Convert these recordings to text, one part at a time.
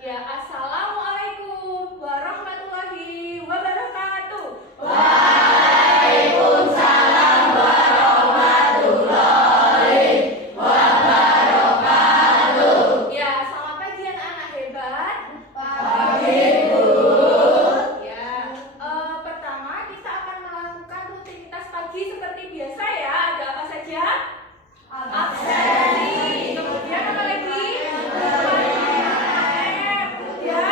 Ya, assalamualaikum warahmatullahi wabarakatuh. Waalaikumsalam warahmatullahi wabarakatuh. Ya, selamat pagi anak-anak hebat. Pagi, Bu. Ya, pertama kita akan melakukan rutinitas pagi seperti biasa ya. Ada apa saja? Absen. Kemudian apa lagi? Kemudian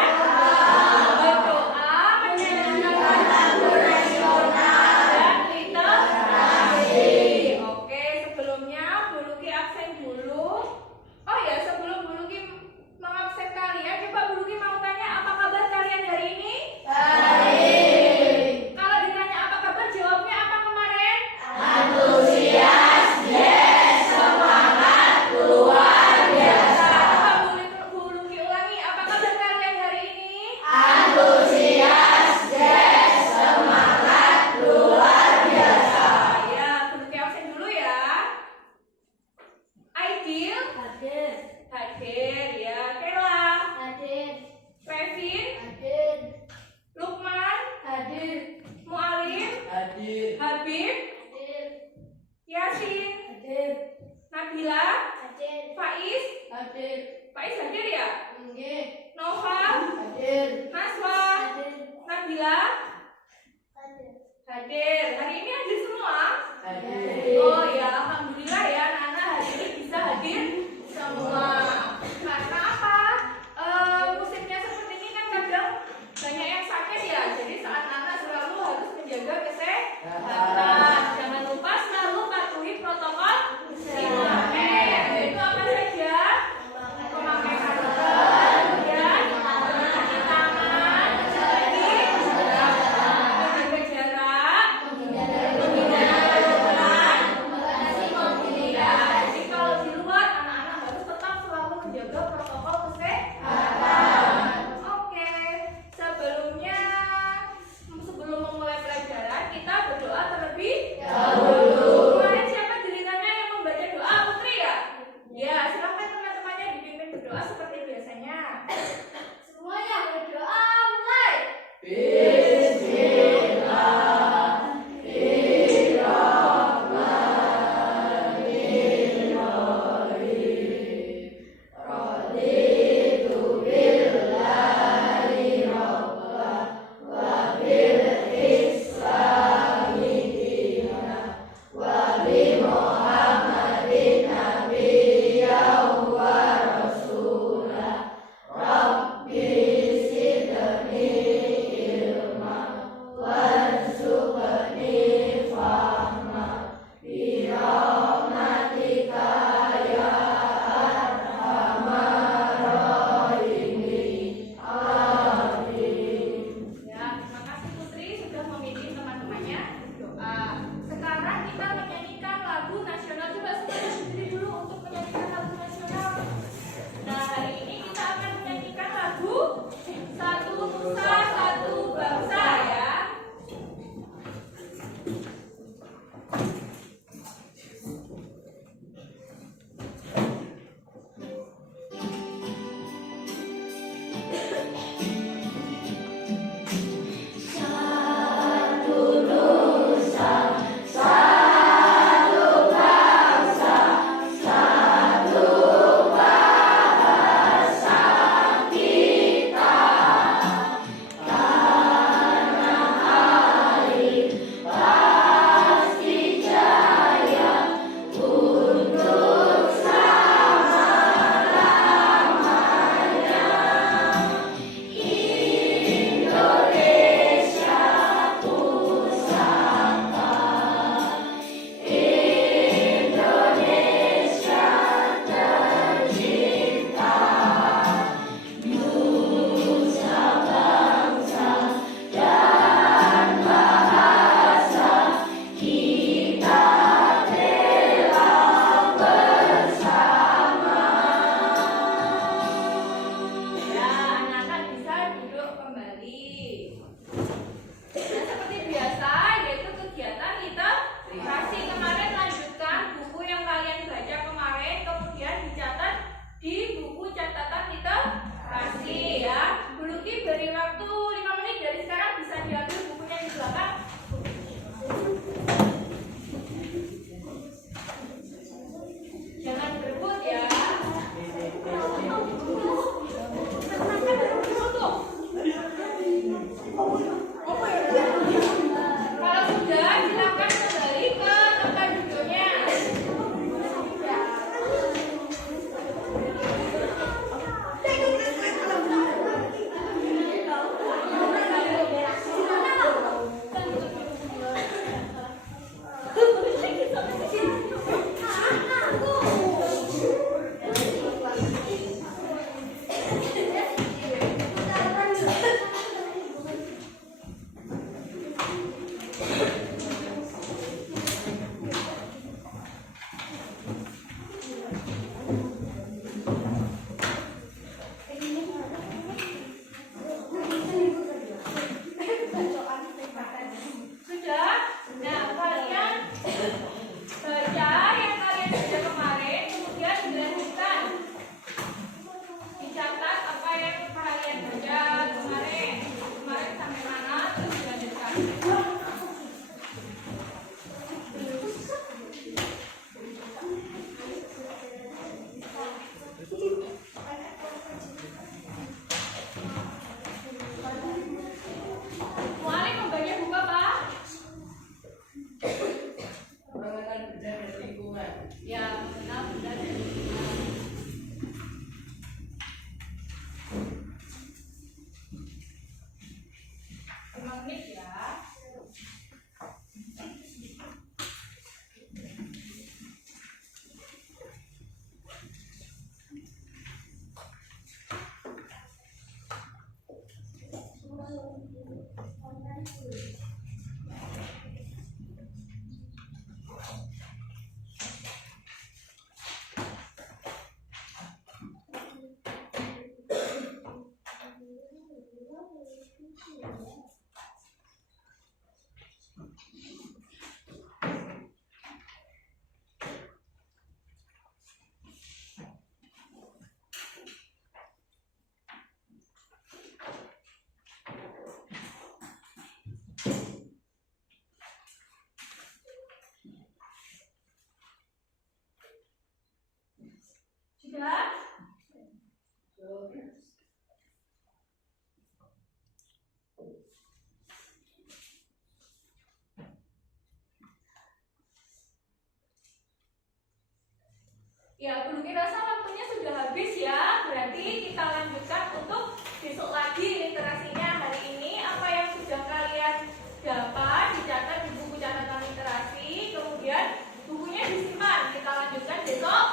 habis ya, berarti kita lanjutkan untuk besok lagi literasinya. Hari ini apa yang sudah kalian dapat dicatat di buku catatan literasi, kemudian bukunya disimpan. Kita lanjutkan besok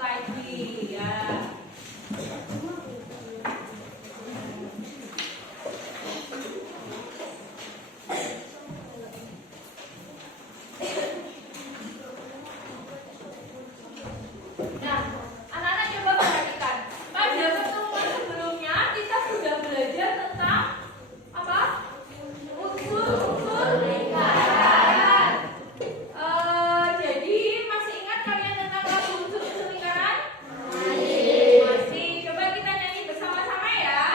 lagi ya. Nah, anak-anak coba perhatikan. Pada pertemuan sebelumnya kita sudah belajar tentang apa? Unsur-unsur lingkaran. Jadi masih ingat kalian tentang lagu unsur-unsur lingkaran? Masih. Coba kita nyanyi bersama-sama ya.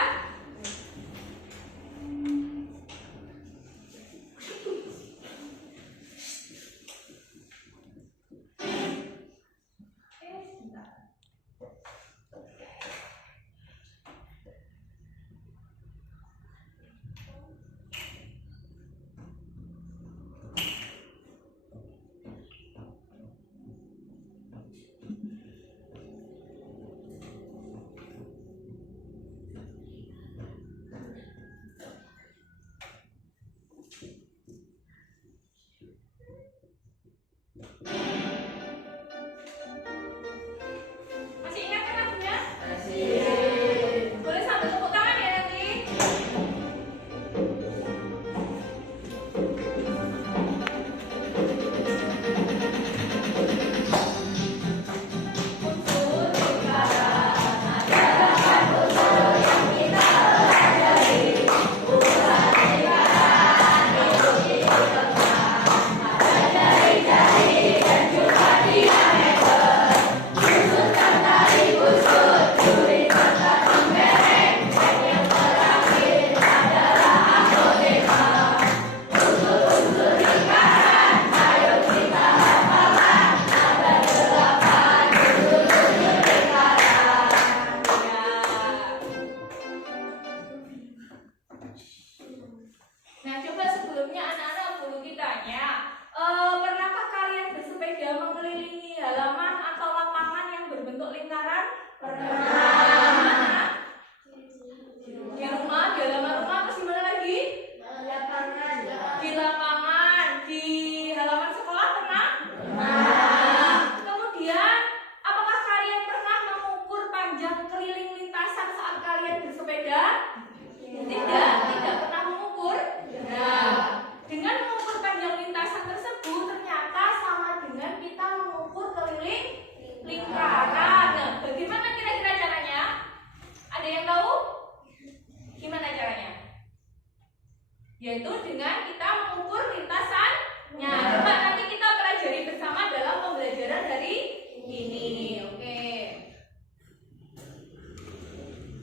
Masih ingat kan lagunya? Boleh sambil tepuk tangan ya nanti. Unsur lingkaran adalah unsur yang kita pelajari. Ukuran lingkaran itu ditentang. Ada jari-jari dan juga diameter. Susunan tali busur, duri serta tembereng. Yang terakhir adalah anggota. Unsur-unsur lingkaran, ayo kita hafalkan. Ada 8 unsur-unsur lingkaran. Nah, coba sebelumnya anak-anak guru kita tanya, pernahkah kalian bersepeda mengelilingi halaman atau lapangan yang berbentuk lingkaran? Pernah. Di rumah, di halaman rumah, terus di mana lagi? Di lapangan, di halaman sekolah pernah? Kemudian, apakah kalian pernah mengukur panjang keliling lintasan saat kalian bersepeda? Tidak pernah mengukur. Nah, dengan mengukur panjang lintasan tersebut ternyata sama dengan kita mengukur keliling lingkaran. Nah, bagaimana kira-kira caranya? Ada yang tahu? Gimana caranya? Yaitu dengan kita mengukur lintasannya. Coba nanti kita pelajari bersama dalam pembelajaran hari ini. Oke.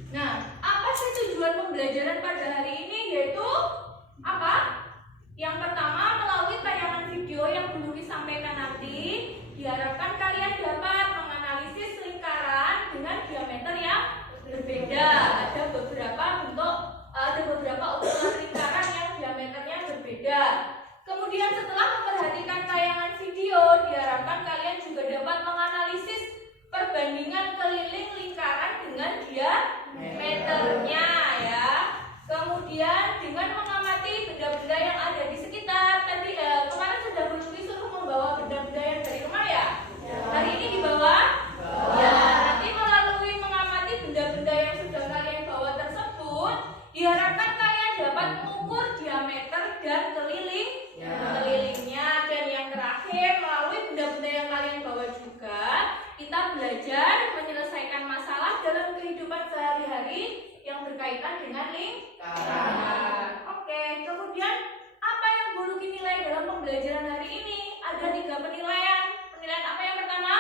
Nah, apa sih tujuan pembelajaran pada hari ini? Yaitu apa? Yang pertama, melalui tayangan video yang belum disampaikan nanti, diharapkan kalian dapat menganalisis lingkaran dengan diameter yang berbeda. Ada beberapa ukuran lingkaran yang diameternya berbeda. Kemudian setelah memperhatikan tayangan video, diharapkan kalian juga dapat menganalisis perbandingan keliling lingkaran dengan diameternya ya. Kemudian dengan mengamati benda-benda yang ada di sekitar. Tadi kemarin sudah disuruh membawa benda-benda yang dari rumah ya. Hari ini dibawa? Ya. Nanti melalui mengamati benda-benda yang sudah kalian bawa tersebut, diharapkan kalian dapat mengukur diameter dan kelilingnya. Dan yang terakhir, melalui benda-benda yang kalian bawa juga, kita belajar menyelesaikan masalah dalam kehidupan sehari-hari yang berkaitan dengan lingkaran. Oke, kemudian apa yang guru nilai dalam pembelajaran hari ini? Ada 3 penilaian. Penilaian apa yang pertama?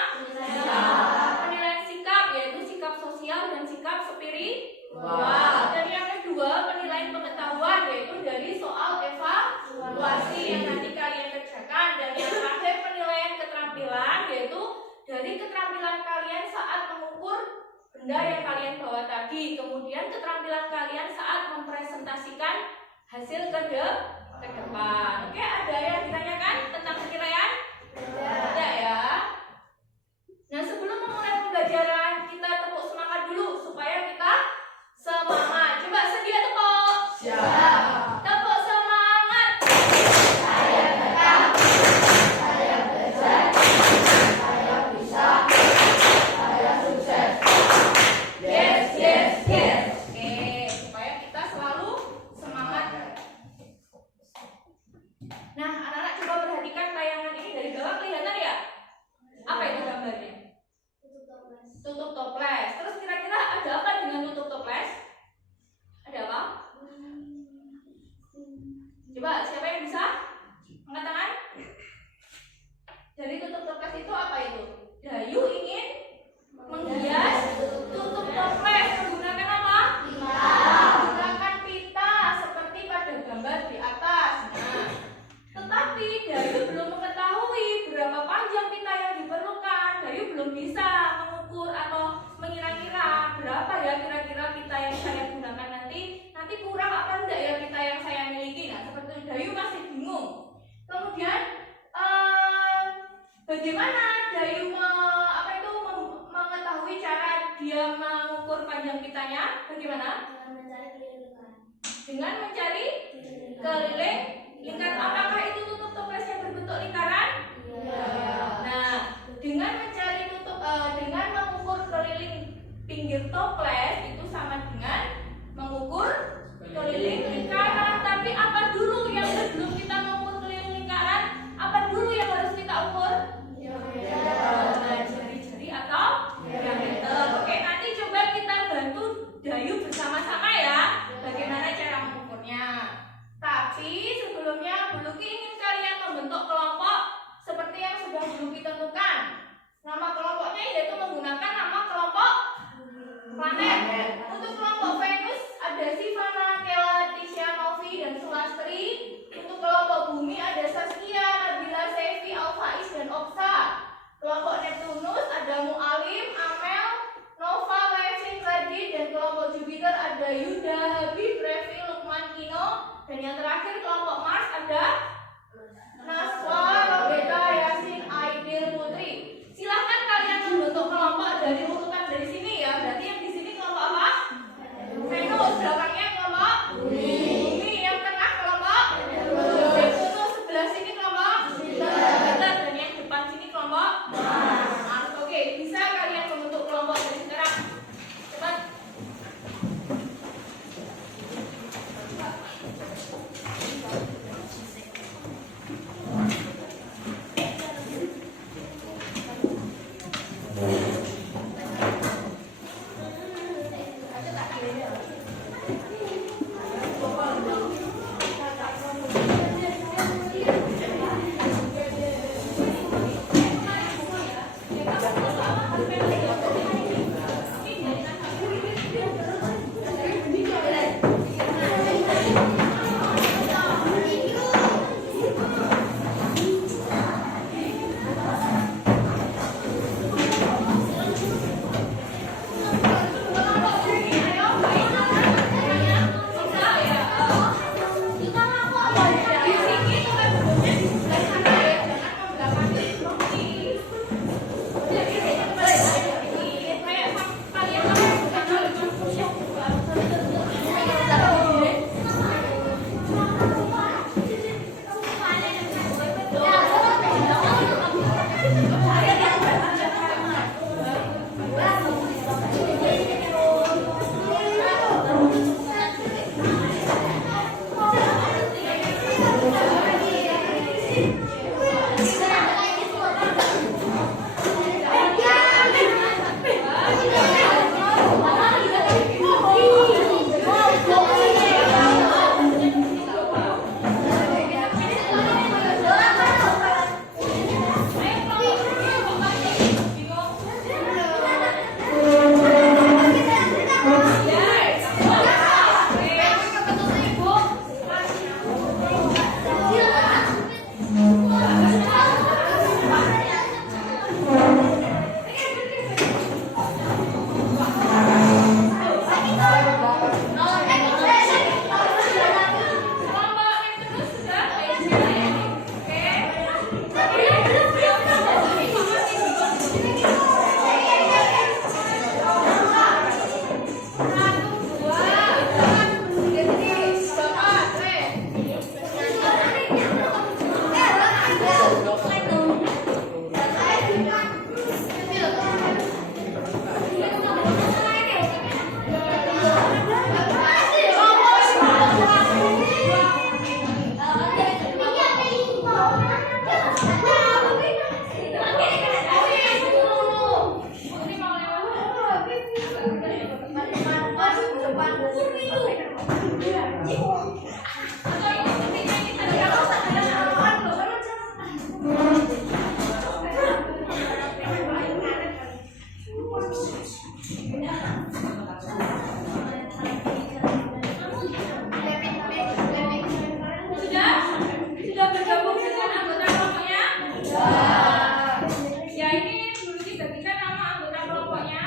Penilaian sikap, yaitu sikap sosial dan sikap spiritual. Dan yang kedua, penilaian pengetahuan, yaitu dari soal evaluasi yang nanti kalian kerjakan. Dan yang terakhir, penilaian keterampilan, yaitu dari keterampilan kalian saat mengukur benda yang kalian bawa tadi. Kemudian keterampilan kalian saat mempresentasikan hasil ke depan. Oke, ada yang ditanyakan tentang penilaian? Ada ya. Nah, sebelum memulai pembelajaran pembelajaran. Kita tepuk semangat dulu supaya kita semangat. Coba sedia tepuk. Siap. Tepuk semangat. Saya tetap. Saya belajar. Saya bisa. Saya sukses. Yes, yes, yes. Oke, supaya kita selalu semangat. Nah, anak-anak coba perhatikan tayangan ini dari bawah, kelihatan ya? Apa itu gambarnya? Tutup toples. Terus kira-kira ada apa dengan tutup toples? Ada apa? Coba siapa yang bisa angkat tangan? Dari tutup toples itu apa itu? Dayu ingin menghias tutup toples menggunakan apa? Menggunakan pita seperti pada gambar di atas. Nah, tetapi Dayu belum mengetahui berapa panjang pita yang diperlukan. Dayu belum bisa mengukur atau mengira-kira berapa ya kira-kira pita yang saya gunakan nanti kurang apa enggak ya pita yang saya miliki. Nah, seperti itu Dayu masih bingung. Kemudian bagaimana Dayu mengetahui cara dia mengukur panjang pitanya? Bagaimana? Dengan mencari keliling lingkar. Apakah itu tutup toples yang berbentuk lingkaran? Nah, dengan mencari dengan mengukur keliling pinggir toples itu sama dengan mengukur keliling lingkaran. Tapi apa dulu yang sebelum kita mengukur keliling lingkaran? Apa dulu yang harus kita ukur? Nah, jari-jari atau diameter. Oke, nanti coba kita bantu Dayu bersama-sama ya. Bagaimana cara mengukurnya? Tapi sebelumnya Buluki ingin kalian membentuk kelompok seperti yang sudah Buluki tentukan. Nama kelompoknya yaitu menggunakan nama kelompok planet. Untuk kelompok Venus ada Sivana, Kela, Tisha, Novi, dan Sulastri. Untuk kelompok Bumi ada Saskia, Nabila, Sevi, Alfaiz, dan Oksa. Kelompok Neptunus ada Mualim, Amel, Nova, Levin, Radit, dan kelompok Jupiter ada Yuda, Habib, Revi, Lukman, Kino. Dan yang terakhir kelompok Mars ada Naswa, Robeta, Yasin, Aidil, Putri. Silahkan kalian membentuk kelompok dari urutan dari sini ya. Berarti yang di sini kelompok apa? Venus. Belakangnya kelompok Bumi. Yang tengah kelompok Neptunus. Sebelah sini kelompok Jupiter. Dan yang depan sini kelompok Mars. Oke, bisa kalian membentuk kelompok dari sekarang. Cepat. Atau ini sepertinya ini ada sudah bergabung dengan anggota kelompoknya? Ya, ini dulu dibagikan nama anggota kelompoknya.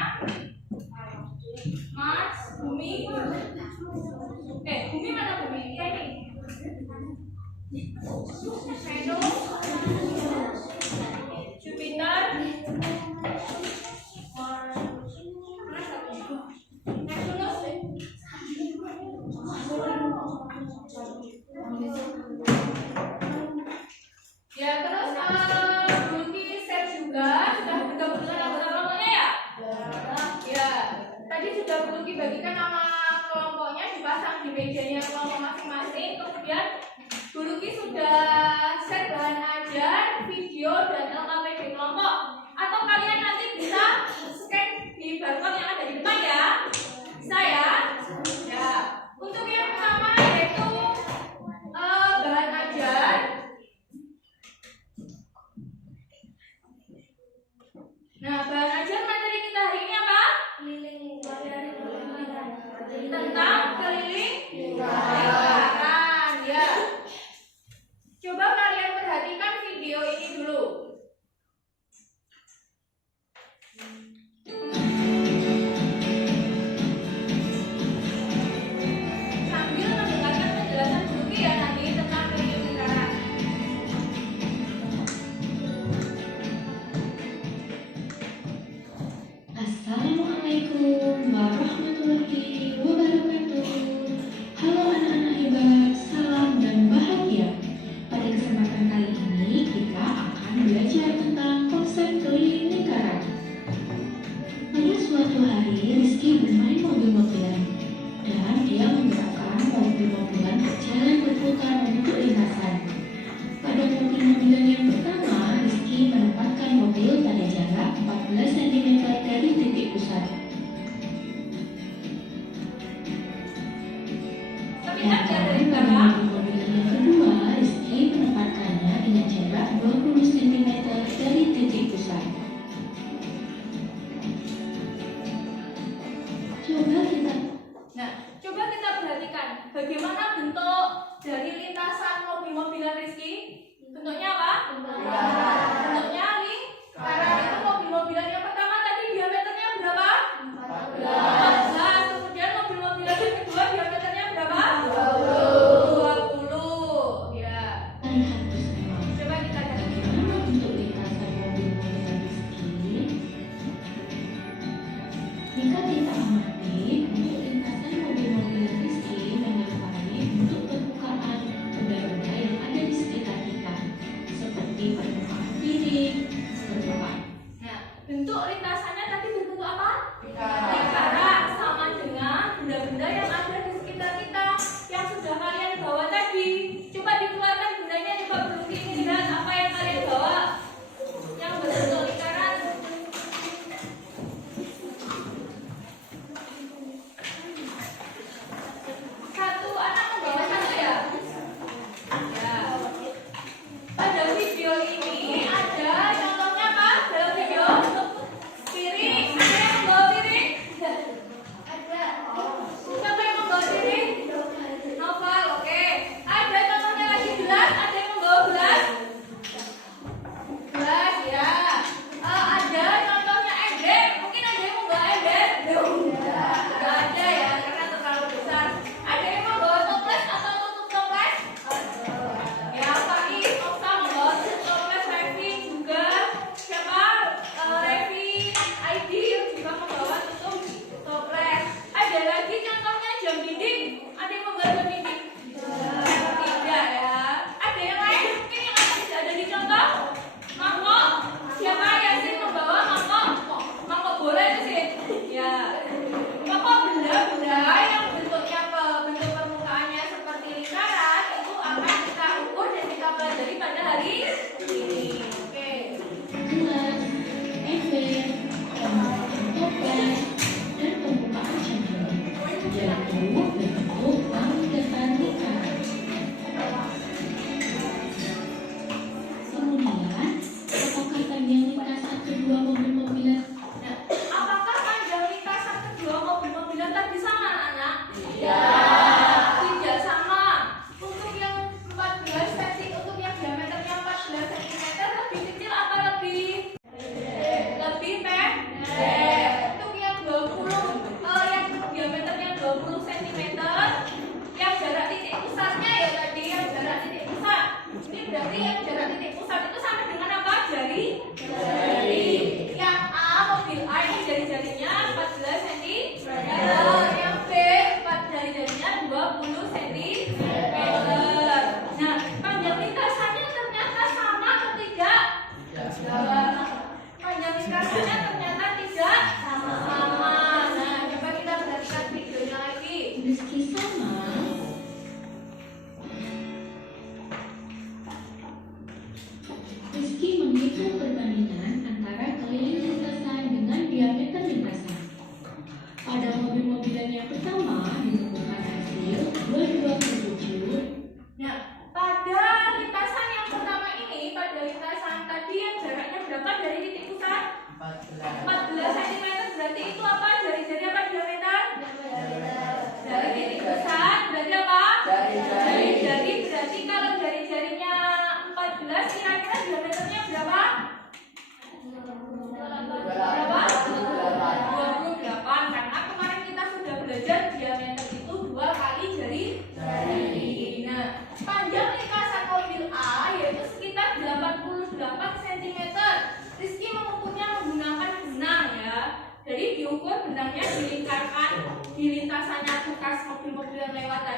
Mars, Bumi. Bumi mana Bumi? Ya ini. Venus, Jupiter, ya, terus Buluki set juga sudah bergabung dengan anggota kelompoknya ya? Ya, tadi sudah Buluki bagikan nama kelompoknya, dipasang di mejanya kelompok masing-masing. Kemudian Buluki sudah set bahan ajar, video, dan LKPD kelompok. Atau kalian nanti bisa scan di barcode yang ada di depan ya. Saya, ya. Untuk yang pertama yaitu bahan ajar. Nah, bahan ajar materi kita hari ini apa? Tentang keliling lingkaran, ya. Coba kalian perhatikan video ini dulu. Sambil mendengarkan penjelasan Buluki ya nanti tentang keliling lingkaran. Assalamualaikum warahmatullahi wabarakatuh. Halo anak-anak hebat, salam dan bahagia. Pada kesempatan kali ini kita akan belajar tentang konsep keliling lingkaran. Pada suatu hari Rizky bermain mobil-mobilan dan dia menggerakkan mobil-mobilan berjalan berputar membentuk lintasan. Pada mobil-mobilan yang pertama, Rizky menempatkan mobil pada jarak 14 cm dari titik pusat. Terlihat ya dari Pada belakang. mobil yang kedua, Rizky menempatkannya dengan jarak 20 cm dari titik pusat. Coba kita perhatikan bagaimana bentuk dari lintasan mobil-mobilan Rizky. Bentuknya apa? Bentuknya lingkaran. Itu mobil-mobilan yang pertama tadi diameternya berapa? 14. Kemudian mobil-mobilan yang kedua diameternya berapa? 20. Ya. Lihat bersama. Coba kita lihat. Bagaimana bentuk lintasan mobil-mobilan Rizky? Jika kita amati, bentuk lintasan mobil-mobilan Rizky menyerupai bentuk permukaan benda-benda yang ada di sekitar kita, seperti permukaan piring, permukaan. Nah, bentuk lintasannya tadi berbentuk apa? Lingkaran. Lingkaran.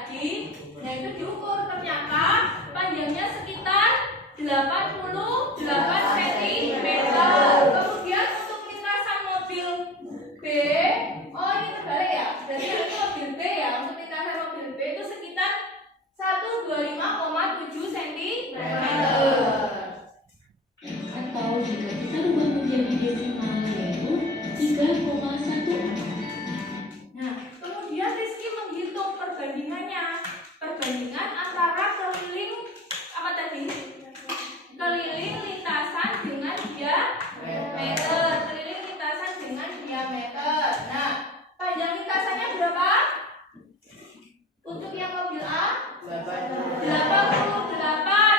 tadi. Nah, itu diukur, ternyata panjangnya sekitar 88 cm. Kemudian untuk lintasan mobil B, oh ini terbalik ya, berarti itu mobil B ya. Untuk lintasan mobil B itu sekitar 125,7 cm. Atau jika kita rubah menjadi desimal yaitu 3,14. Nah, kemudian Rizky menghitung perbandingannya. Perbandingan antara keliling apa tadi? Keliling lintasan dengan diameter. Keliling lintasan dengan diameter. Nah, panjang lintasannya berapa? Untuk yang mobil A 88.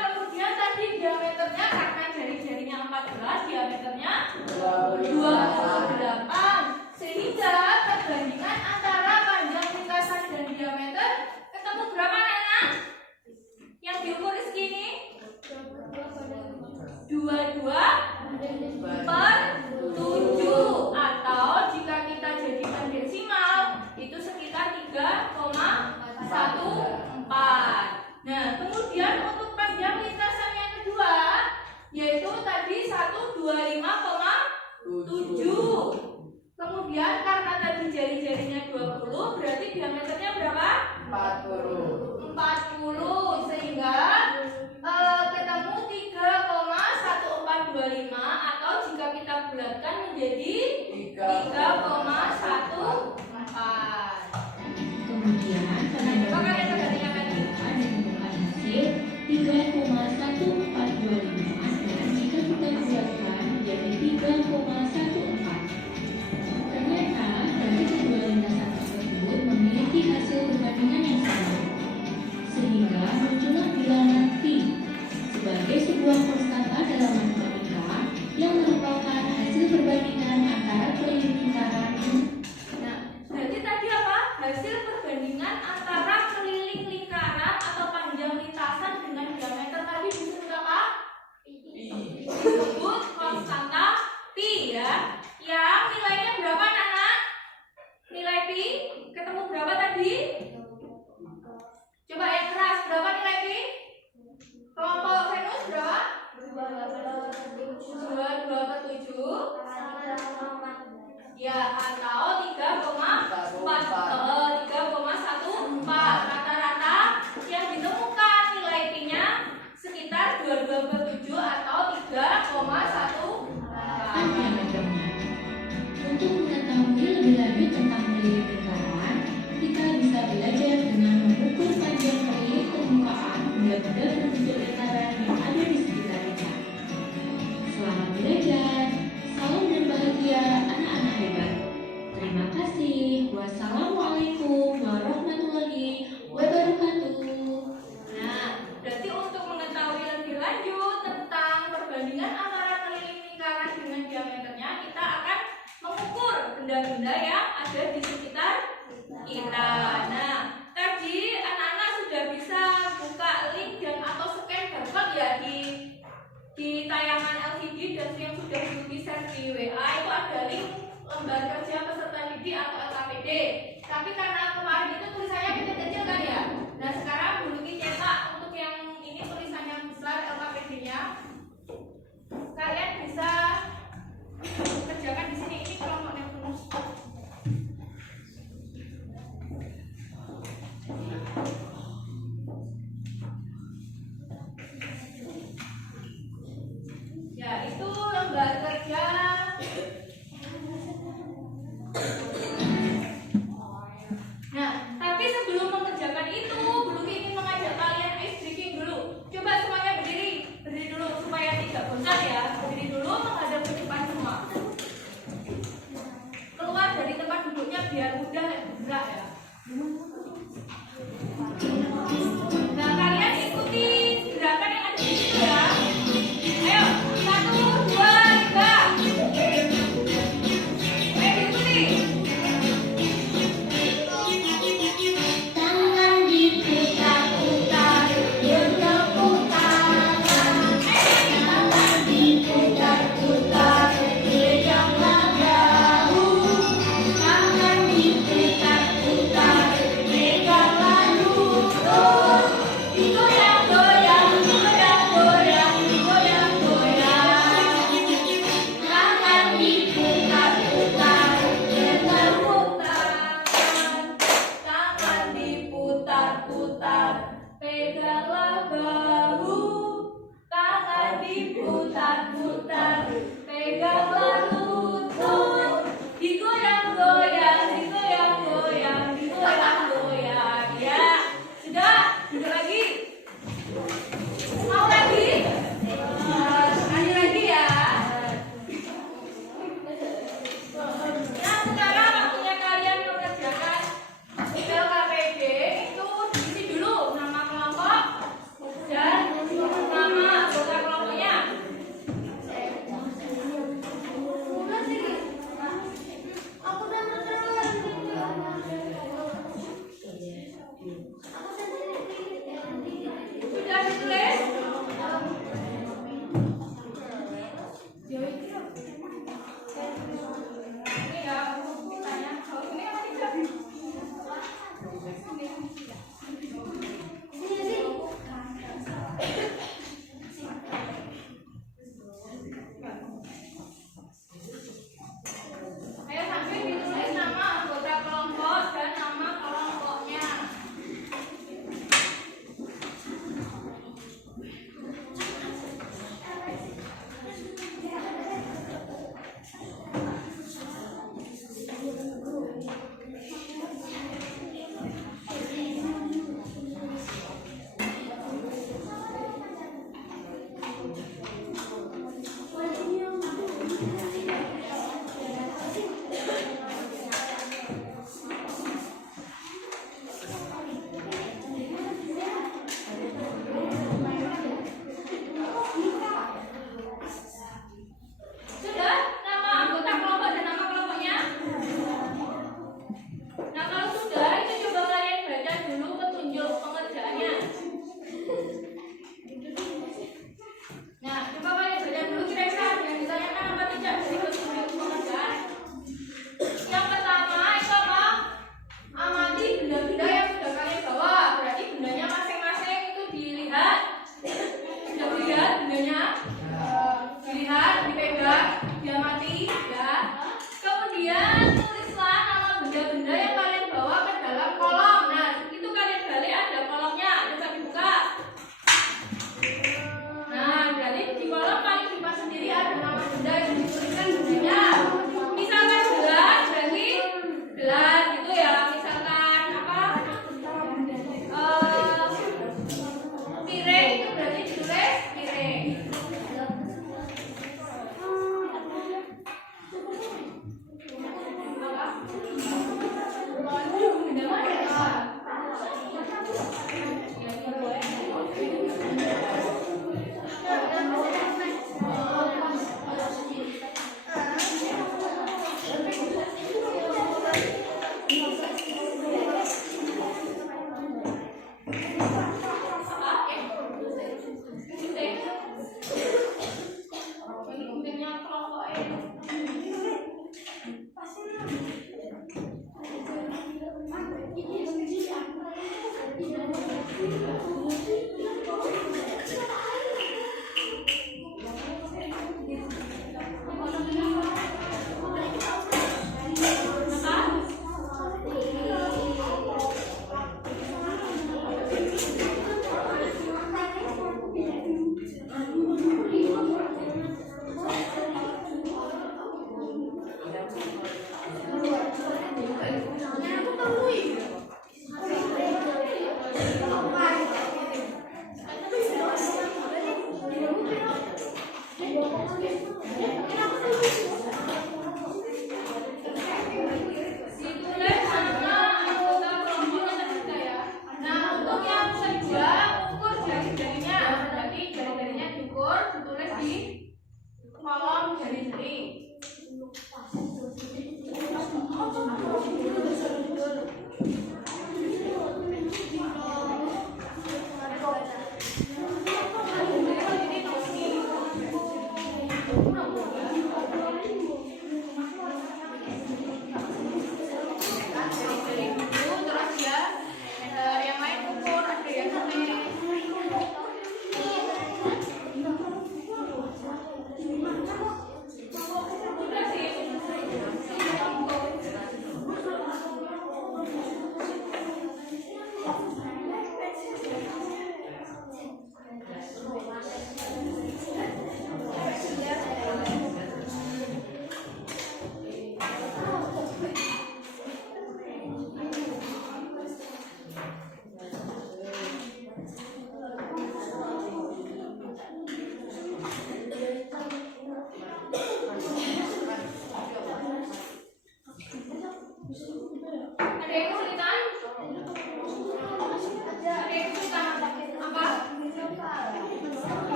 Kemudian tadi diameternya karena jari-jarinya 14, diameternya 28. Sehingga perbandingan antara panjang lintasan dan diameter ketemu berapa anak-anak? Yang diukur Rizky ini 22/7, atau jika kita jadikan desimal itu sekitar 3,14. Nah, kemudian untuk panjang lintasan yang kedua yaitu tadi 125,7. Kemudian karena tadi jari-jarinya 20, berarti diameternya berapa? 40. Sehingga ketemu 3,1425, atau jika kita bulatkan menjadi 3,14. Kemudian penambahan ditentukan hasil 3,1425 dan jika kita bulatkan menjadi 3,14. Ternyata dari kedua lintasan tersebut memiliki hasil perbandingan yang sama, sehingga muncullah bilangan pi sebagai sebuah konstanta dalam matematika yang merupakan hasil perbandingan antara keliling lingkaran. Nah, berarti tadi apa? Hasil perbandingan antara keliling lingkaran atau panjang lintasan dengan diameter tadi disebut apa? Disebut konstanta pi ya. Yang nilainya berapa anak-anak? Nilai pi ketemu berapa tadi? Coba yang keras, berapa nilai pi? Kelompok Venus berapa? 2/7. Ya, atau 3,14. Rata-rata yang ditemukan nilai pi-nya sekitar 22/7 atau 3,14. Diameternya. Untuk mengetahui lebih lanjut tentang keliling lingkaran, kita bisa belajar dengan mengukur panjang keliling permukaan benda-benda berbentuk lingkaran yang ada di sekitar kita. Selamat belajar, salam dan bahagia anak-anak hebat. Terima kasih. Wassalamualaikum.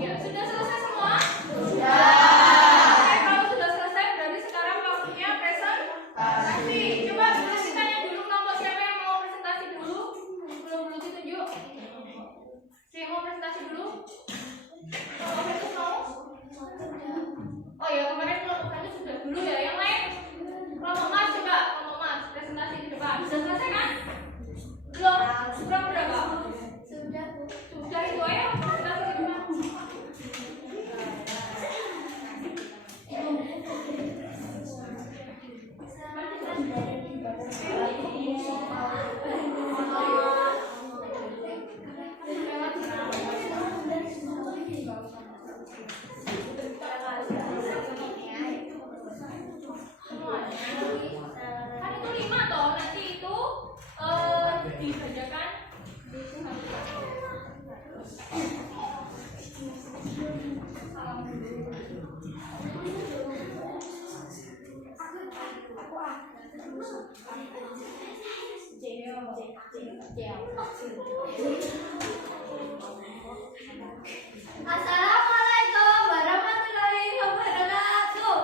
Ya, sudah selesai semua? Oke, kalau sudah selesai berarti sekarang waktunya presentasi. Coba kita tanya dulu kelompok siapa yang mau presentasi dulu? Belum ditunjuk. Siapa yang mau presentasi dulu? Kelompok itu mau? Oh ya, kemarin kelompok itu sudah dulu ya. Yang lain? Kelompok Mas coba, kelompok Mas presentasi di depan. Sudah selesai kan? Belum? Kurang berapa? Sudah itu aja presentasi di depan. Kan itu 5 toh, nanti itu dibacakan. Assalamualaikum warahmatullahi wabarakatuh.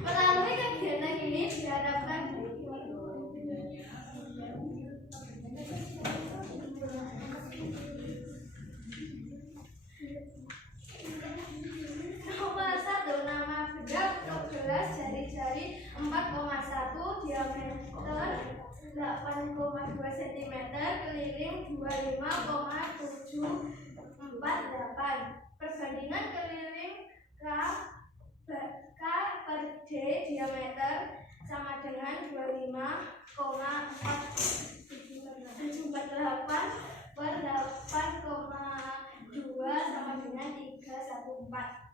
Melalui kegiatan ini diharapkan nomor 1 nama benda untuk gelas jari-jari 4,1 diameter 8,2 cm keliling 25,748. Perbandingan keliling K per D diameter sama dengan 25,478 per 8,2 sama dengan 314.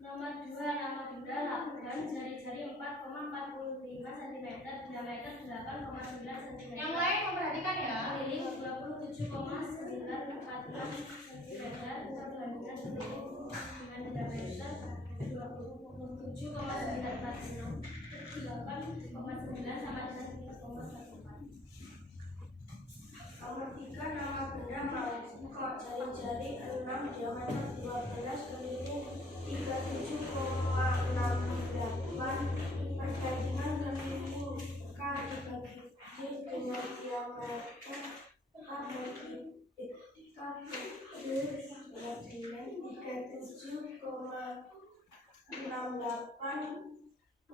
Nomor 2 nama benda lakukan jari-jari 4,45 cm diameter 8,9 cm. Yang lain memperhatikan ya. Keliling 27,946 cm perbandingan keliling dengan diameter 27,946 8,9 sama dengan 3,14. Nomor 3 nama benda mangkok jari-jari 6 diameter 12 keliling 37,68 perbandingan keliling K dibagi J dengan diameter K bagi K sama dengan 37,68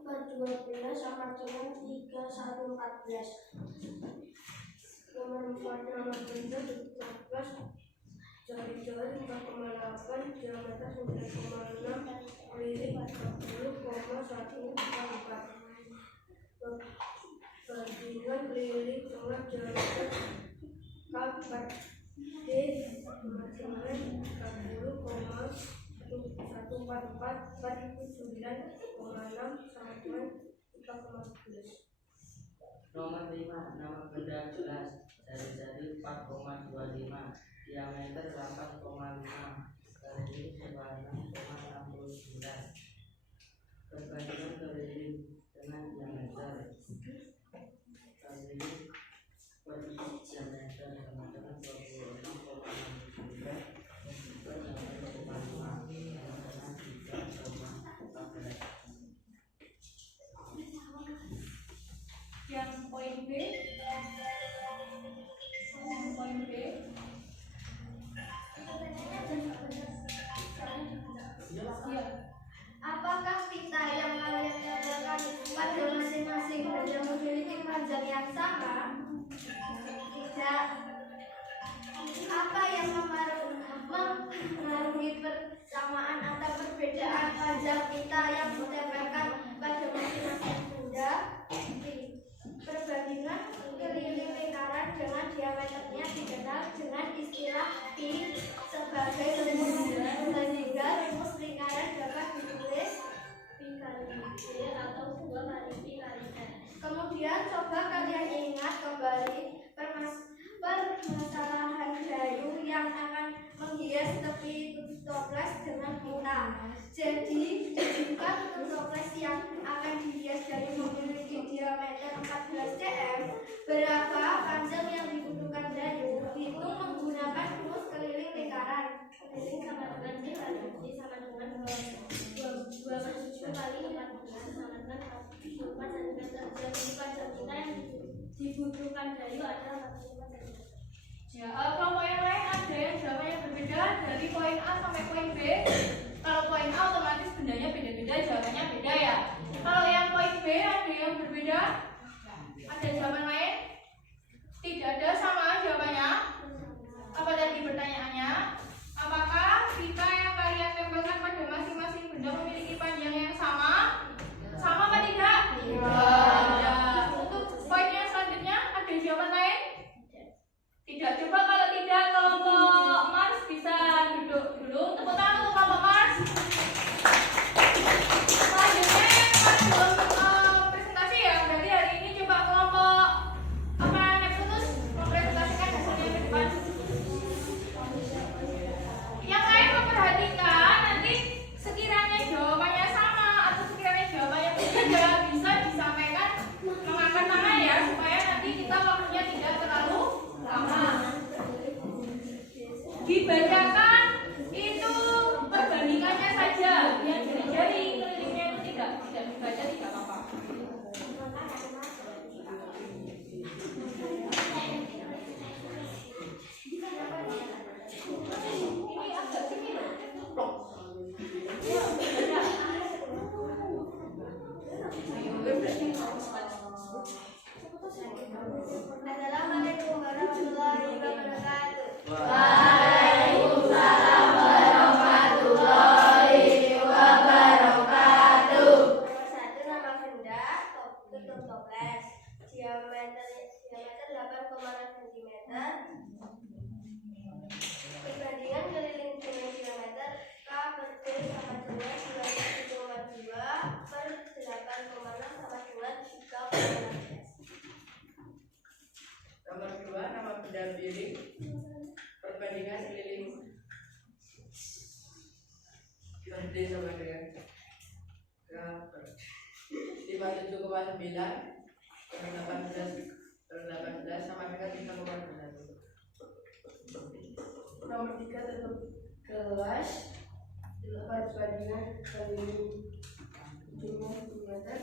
per 12 sama dengan 3114. Nomor 4 nama benda ditulis jari-jari 4,8 diameter 9,6 keliling 30,144. Perbandingan keliling tengah diameter K per D sama dengan 30,144 per 9,6 sama dengan 3,11. Nomor 5 nama benda gelas jari-jari 4,25 diameter 8,5 keliling 26,69. Perbandingan keliling dengan diameter keliling per diameter sama dengan 26,69 per 8,5 sama dengan 3,14. Yang poin B. Poin B. Ya. Apakah pita yang kalian tempelkan pada masing-masing benda memiliki panjang yang sama? Tidak. Apa yang mempengaruhi persamaan atau perbedaan panjang pita yang ditempelkan pada masing-masing benda? Perbandingan keliling lingkaran dengan diameternya dikenal B atau dua kali B kali N. Kemudian coba kalian ingat kembali permasalahan Dayu yang akan menghias tepi tutup toples dengan pita. Jadi jika tutup toples yang akan dihias Dayu memiliki diameter 14 cm, berapa panjang yang dibutuhkan Dayu? Hitung menggunakan rumus keliling lingkaran. Keliling sama dengan D kali D sama dengan 2/7 kali 14 sama dengan 44 cm. Jadi panjang kita yang dibutuhkan Dayu adalah 44 cm. Ya, kelompok yang lain ada yang jawabannya berbeda dari poin A sampai poin B. Kalau poin A otomatis bendanya beda-beda, jawabannya beda ya. Kalau yang poin B ada yang berbeda? Ada jawaban lain? Tidak ada, sama jawabannya. Apa tadi pertanyaannya? Apakah pita yang kalian tempelkan pada masing-masing benda memiliki panjang yang sama? Sama apa tidak? Tidak. Untuk poin yang selanjutnya ada jawaban lain? Tidak. Coba kalau tidak, kelompok Mars bisa duduk dulu. Tepuk tangan untuk kelompok Mars. Selanjutnya yang belum presentasi ya. Berarti hari ini coba kelompok Neptunus mempresentasikan hasilnya ke depan. Yang lain memperhatikan, nanti sekiranya jawabannya sama atau sekiranya jawabannya berbeda bisa disampaikan mengangkat tangan ya, supaya nanti kita waktunya tidak terlalu lama. Dibacakan itu perbandingannya saja, yang jari-jari kelilingnya itu tidak dibaca, tidak apa-apa. Ini agak tinggi loh. Assalamualaikum warahmatullahi wabarakatuh. Waalaikumsalam warahmatullahi wabarakatuh. Nomor 1 nama benda tutup toples. Diameter 8,6 cm. Perbandingan keliling dengan diameter K per D sama dengan 2,2 per 8,6 sama dengan 3,16. Nomor 2 nama benda piring. Perbandingan keliling D sama dengan K per 57,9 per 18 sama dengan 3,9. Nomor 3 tutup gelas. Perbandingan keliling dengan diameter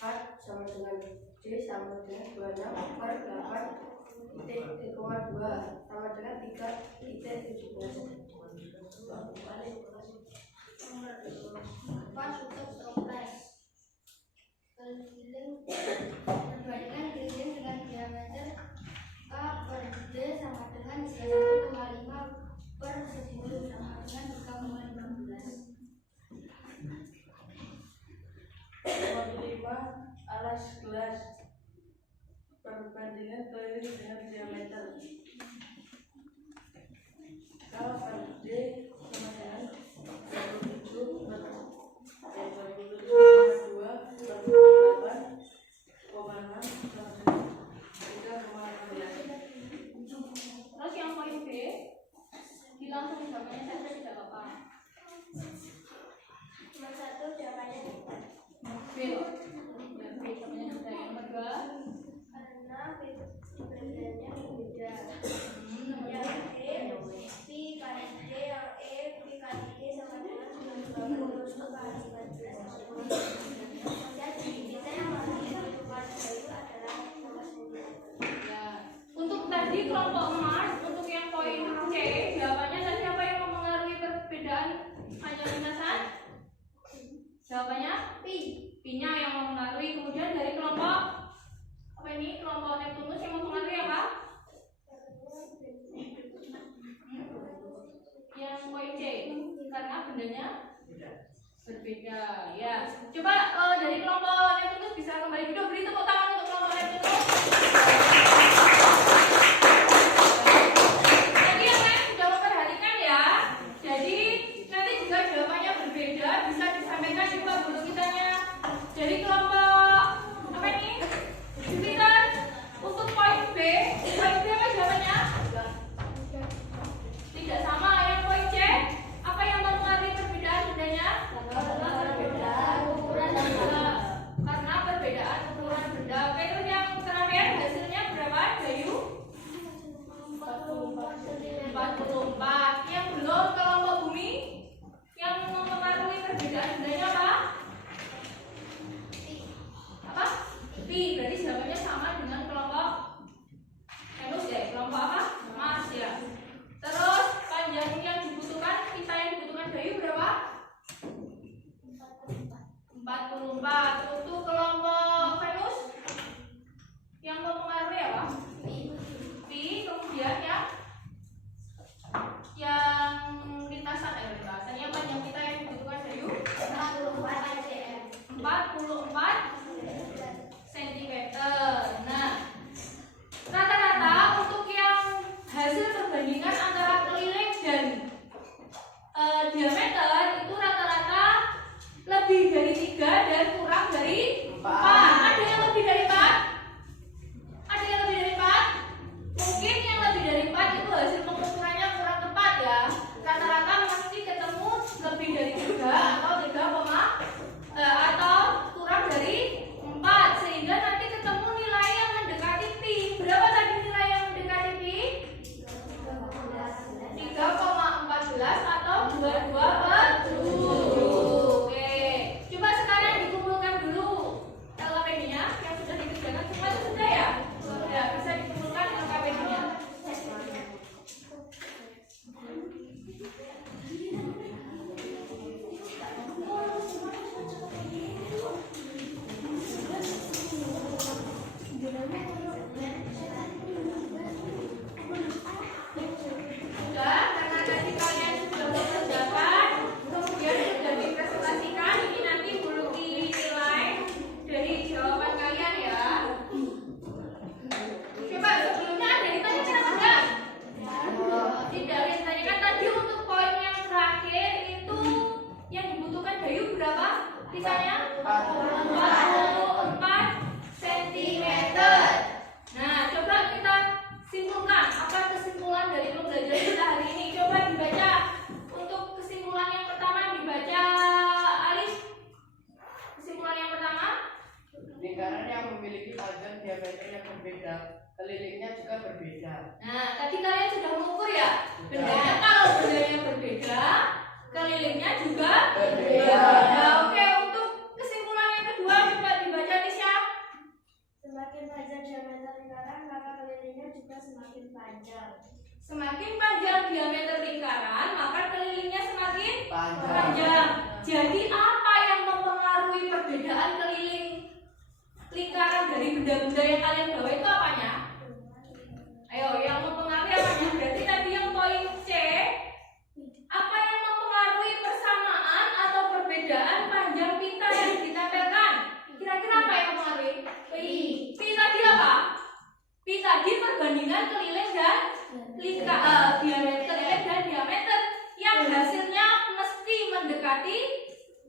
4 sama dengan D sama dengan 26 per 8,2 sama dengan 3,17. Tutup toples. Perbandingan keliling dengan diameter K per D sama dengan 1,5 per 10 sama dengan 3,15. Nomor 5 alas gelas. Perbandingan keliling dengan diameter K per D sama dengan 27,2 per 8,6 sama dengan 3,16. Terus yang poin B, dilangsung jawabannya saja, tidak apa-apa. Nomor 1 jawabannya tidak. B loh. Ya, B jawabannya sudah. Yang kedua, Karena perbedanya berbeda. Yang D, P kali D, yang E, P kali D sama dengan 20 kali 14 sama dengan 9. Jadi kita yang harus ditentukan dulu adalah nomor 9. ya. Untuk tadi kelompok Mars, untuk yang poin C, jawabannya tadi apa yang mempengaruhi perbedaan panjang lintasan? Jawabannya P-nya yang mempengaruhi. Kemudian dari kelompok apa ini? Kelompok Neptunus yang mempengaruhi apa? Yang poin C, karena bendanya berbeda. Ya, coba dari kelompok Neptunus bisa kembali duduk. Beri tepuk tangan untuk kelompok Neptunus. Tadi yang lain sudah memperhatikan ya. Jadi nanti jika jawabannya berbeda bisa disampaikan juga guru kitanya Semakin panjang diameter lingkaran, maka kelilingnya semakin Panjang. panjang. Jadi apa yang mempengaruhi perbedaan keliling lingkaran dari benda-benda yang kalian bawa itu apanya? Ayo, yang mempengaruhi apanya? Berarti tadi yang poin C, apa yang mempengaruhi persamaan atau perbedaan panjang pita yang ditempelkan? Kira-kira apa yang mempengaruhi? Pi tadi apa? Pi tadi perbandingan keliling dan diameter keliling dan diameter yang hasilnya mesti mendekati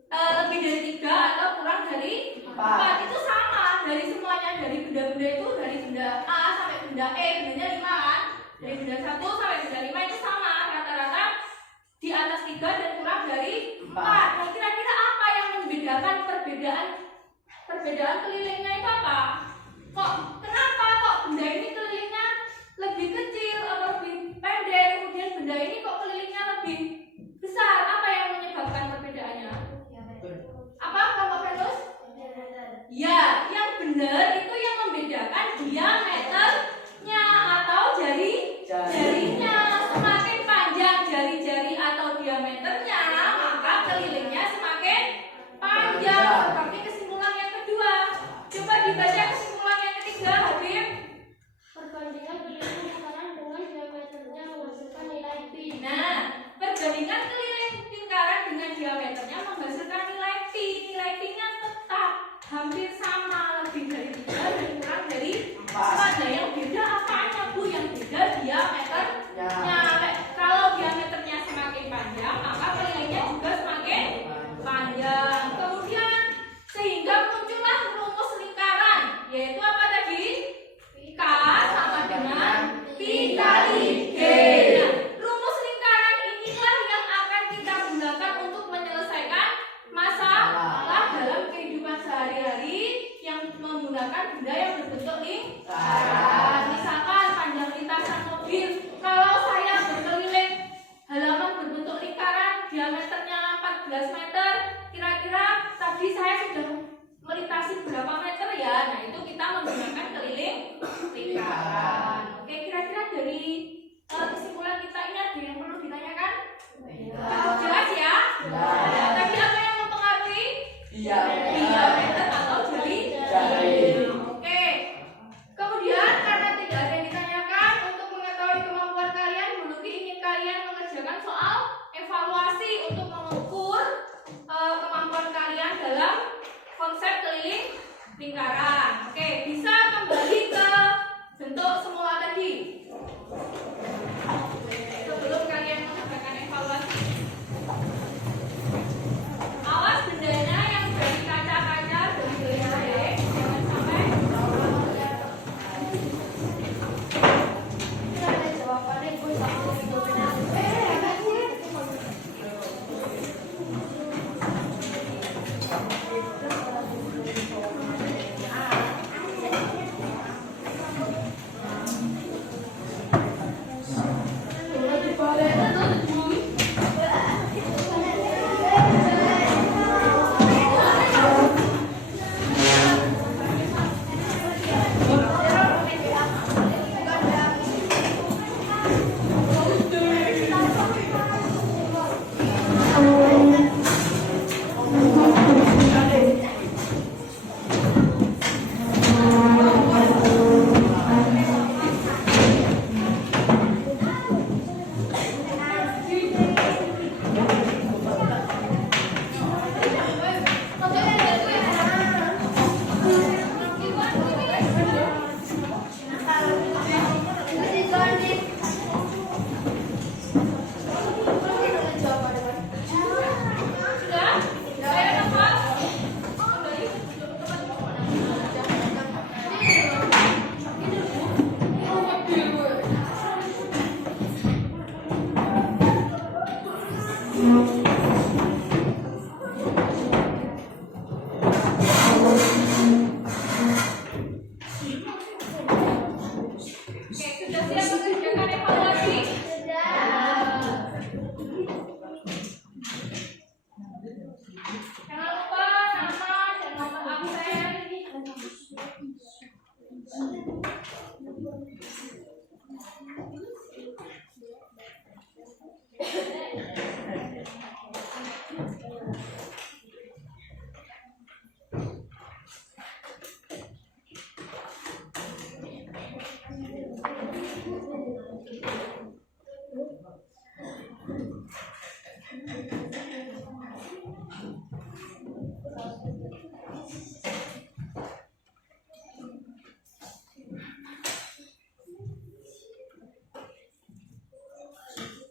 lebih dari 3 atau kurang dari 4. Itu sama dari semuanya, dari benda-benda itu, dari benda A sampai benda E, bendanya 5 kan? Dari benda 1 sampai benda 5 itu sama, rata-rata di atas 3 dan kurang dari 4. Nah, kira-kira apa yang membedakan perbedaan kelilingnya itu apa? Kenapa kok benda ini kelilingnya lebih kecil atau lebih pendek, kemudian benda ini kok kelilingnya lebih besar? Apa yang menyebabkan perbedaannya? Apa Pak Ferus? Ya, yang benar itu yang membedakan diameternya atau jarinya. Semakin panjang jari-jari atau diameternya, maka kelilingnya semakin panjang. Seperti kesimpulan yang kedua. Coba dibaca kesimpulan yang ketiga, Habib. Perbandingan keliling lingkaran dengan diameternya menghasilkan nilai pi. Nah, perbandingan keliling lingkaran dengan diameternya menghasilkan nilai pi. Nilai pi-nya tetap hampir sama, lebih dari 3 dan kurang dari 4. Nah, yang beda apanya, Bu? Yang beda diameternya. Kalau diameternya semakin panjang, maka kelilingnya juga semakin panjang. Kemudian sehingga muncullah rumus lingkaran, yaitu apa tadi? K sama dengan pi kali G. Nah, rumus lingkaran inilah yang akan kita gunakan untuk menyelesaikan masalah dalam kehidupan sehari-hari yang menggunakan benda yang berbentuk lingkaran. Misalkan panjang lintasan mobil, kalau saya berkeliling halaman berbentuk lingkaran diameternya 14 meter, kira-kira tadi saya sudah melintasi berapa meter ya? Nah, itu kita menggunakan keliling lingkaran. Oke, kira-kira dari kesimpulan kita ini ada yang perlu ditanyakan? Cukup jelas ya? Nah, tadi apa yang mempengaruhi? Diameter atau jari. Oke. Kemudian karena tidak ada yang ditanyakan, untuk mengetahui kemampuan kalian, Bu Luki ingin kalian mengerjakan soal evaluasi untuk mengukur kemampuan kalian dalam konsep keliling lingkaran. Oke, bisa kembali ke bentuk semula tadi sebelum kalian mengerjakan evaluasi. Awas bendanya yang dari kaca-kaca dari geledek, jangan sampai Ada jawabannya, gue sama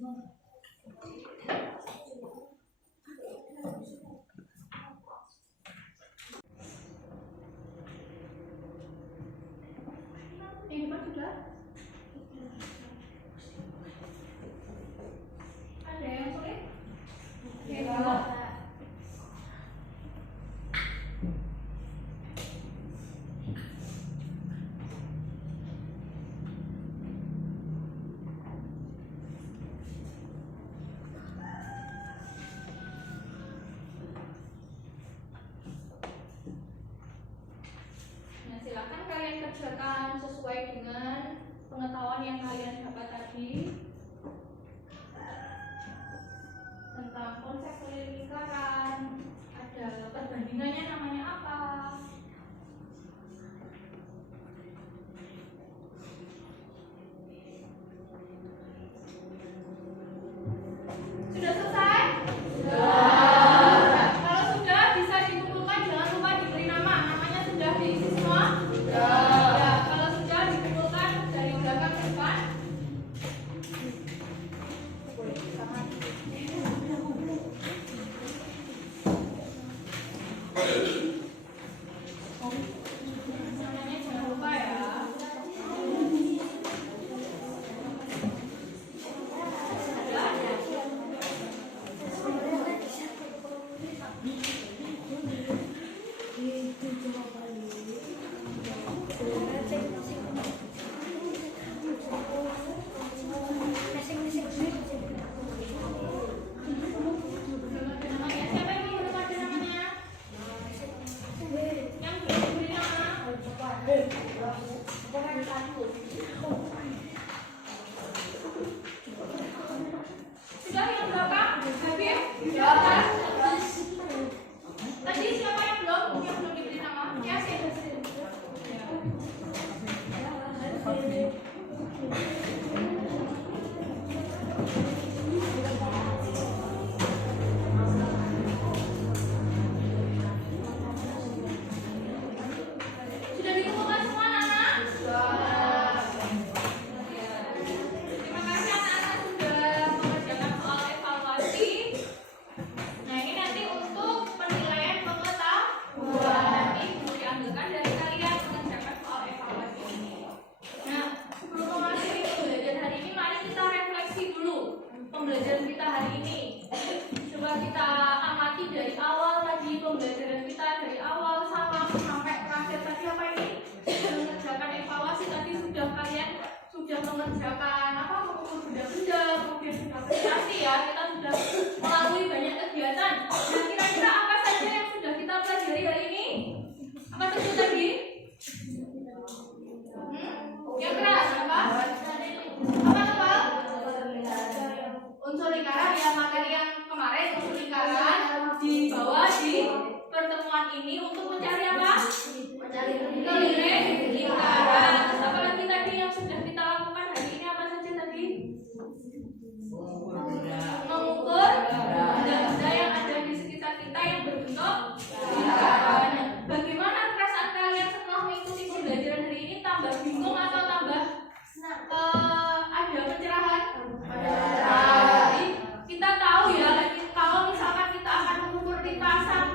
Yang depan sudah? Ada yang sulit? Nah, silakan kalian kerjakan sesuai dengan pengetahuan yang kalian dapat tadi tentang konsep keliling lingkaran. Ada perbandingannya namanya apa? Sudah selesai? Sudah. Kalau sudah bisa dikumpulkan, jangan lupa diberi nama. Namanya sudah diisi semua? Ya, kalau sudah dikumpulkan dari belakang ke depan. Namanya jangan lupa ya. Namanya siapa yang belum ada namanya? Yang belum diberi nama? Sudah yang berapa? Habib? Sudah. Tadi siapa yang belum diberi nama? Yasin. Sudah dikumpulkan semua anak-anak? Terima kasih anak-anak sudah mengerjakan soal evaluasi. Nah, ini nanti untuk penilaian pengetahuan. Nanti perlu diambilkan dari kalian mengerjakan soal evaluasi ini. Nah, sebelum memasuki pembelajaran hari ini, mari kita refleksi dulu pembelajaran kita hari ini. Coba kita amati dari awal tadi pembelajaran kita, dari awal sampai terakhir tadi apa ini? Sudah mengerjakan evaluasi tadi, kalian sudah mengerjakan mengukur benda-benda, kemudian sudah presentasi ya, kita sudah melalui banyak kegiatan. Nah, kira-kira apa saja yang sudah kita pelajari hari ini? Apa saja tadi? Yang keras apa? Apa Pak? Unsur lingkaran ya, materi yang kemarin unsur lingkaran dibawa di pertemuan ini untuk mencari apa? Keliling lingkaran. Apa lagi tadi yang sudah kita lakukan hari ini, apa saja tadi? Mengukur benda-benda yang ada di sekitar kita yang berbentuk lingkaran. Bagaimana perasaan kalian setelah mengikuti pembelajaran hari ini? Tambah bingung atau tambah ada pencerahan? Jadi kita tahu ya, kalau misalkan kita akan mengukur lintasan,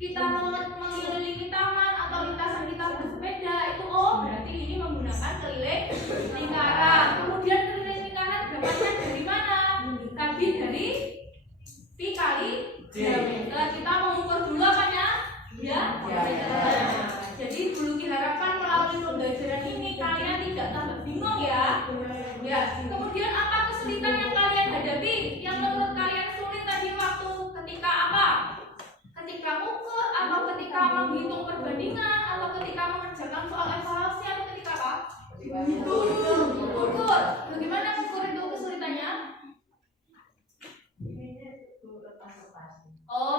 kita mengelilingi taman atau lintasan kita bersepeda, itu berarti ini menggunakan keliling lingkaran. Kemudian keliling lingkaran dapatnya dari mana? Tadi dari pi kali diameter. Kita mengukur dulu apanya? Ya. Jadi dulu diharapkan melalui pembelajaran ini kalian tidak tambah bingung ya. Ya. Kemudian apa kesulitan yang kalian hadapi? Yang menurut kalian sulit tadi waktu ketika apa? Ketika mengukur, atau ketika menghitung perbandingan, atau ketika mengerjakan soal evaluasi, atau ketika apa? Mengukur. Bagaimana mengukur itu kesulitannya?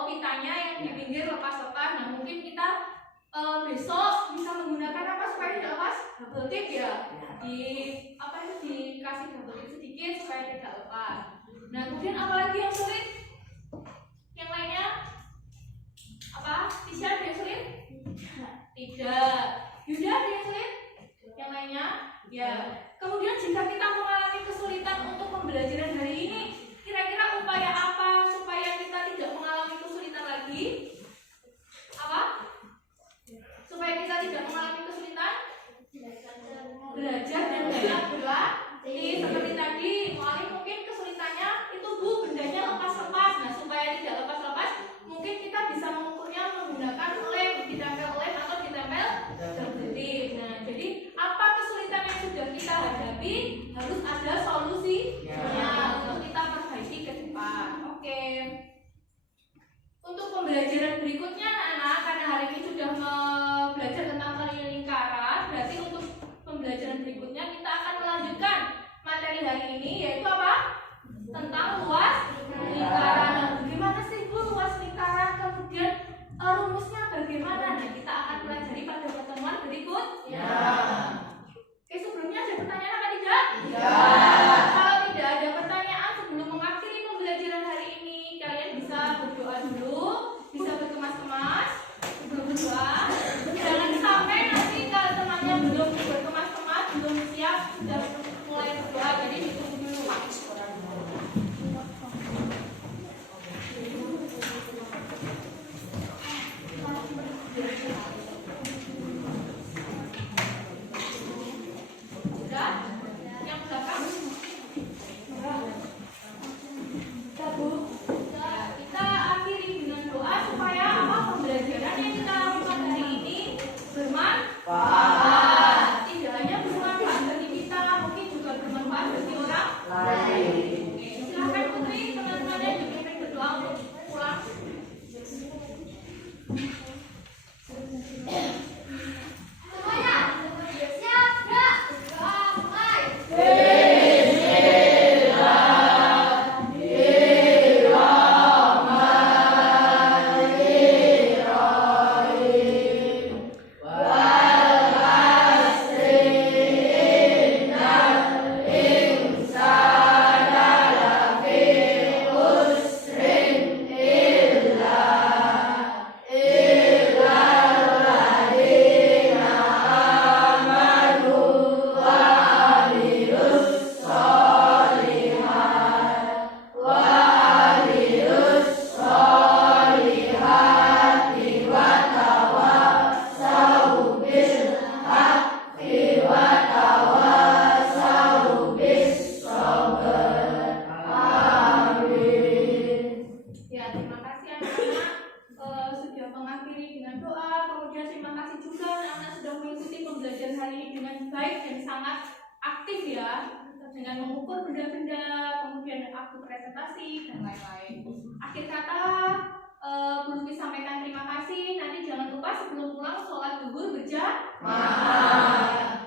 Pitanya yang di pinggir lepas-lepas. Nah, mungkin kita besok bisa menggunakan apa supaya tidak lepas? Double tip ya. Dikasih double tip sedikit supaya tidak lepas. Nah, kemudian apa lagi yang sulit? Yang lainnya? Apa? Tisha ada yang sulit? Tidak. Yuda ada yang sulit? Yang lainnya? Ya. Kemudian jika kita mengalami kesulitan untuk pembelajaran hari ini, baik dan sangat aktif ya, dengan mengukur benda-benda, kemudian aktif presentasi dan lain-lain. Akhir kata, Bu Lutfi sampaikan terima kasih. Nanti jangan lupa sebelum pulang sholat zuhur berjamaah.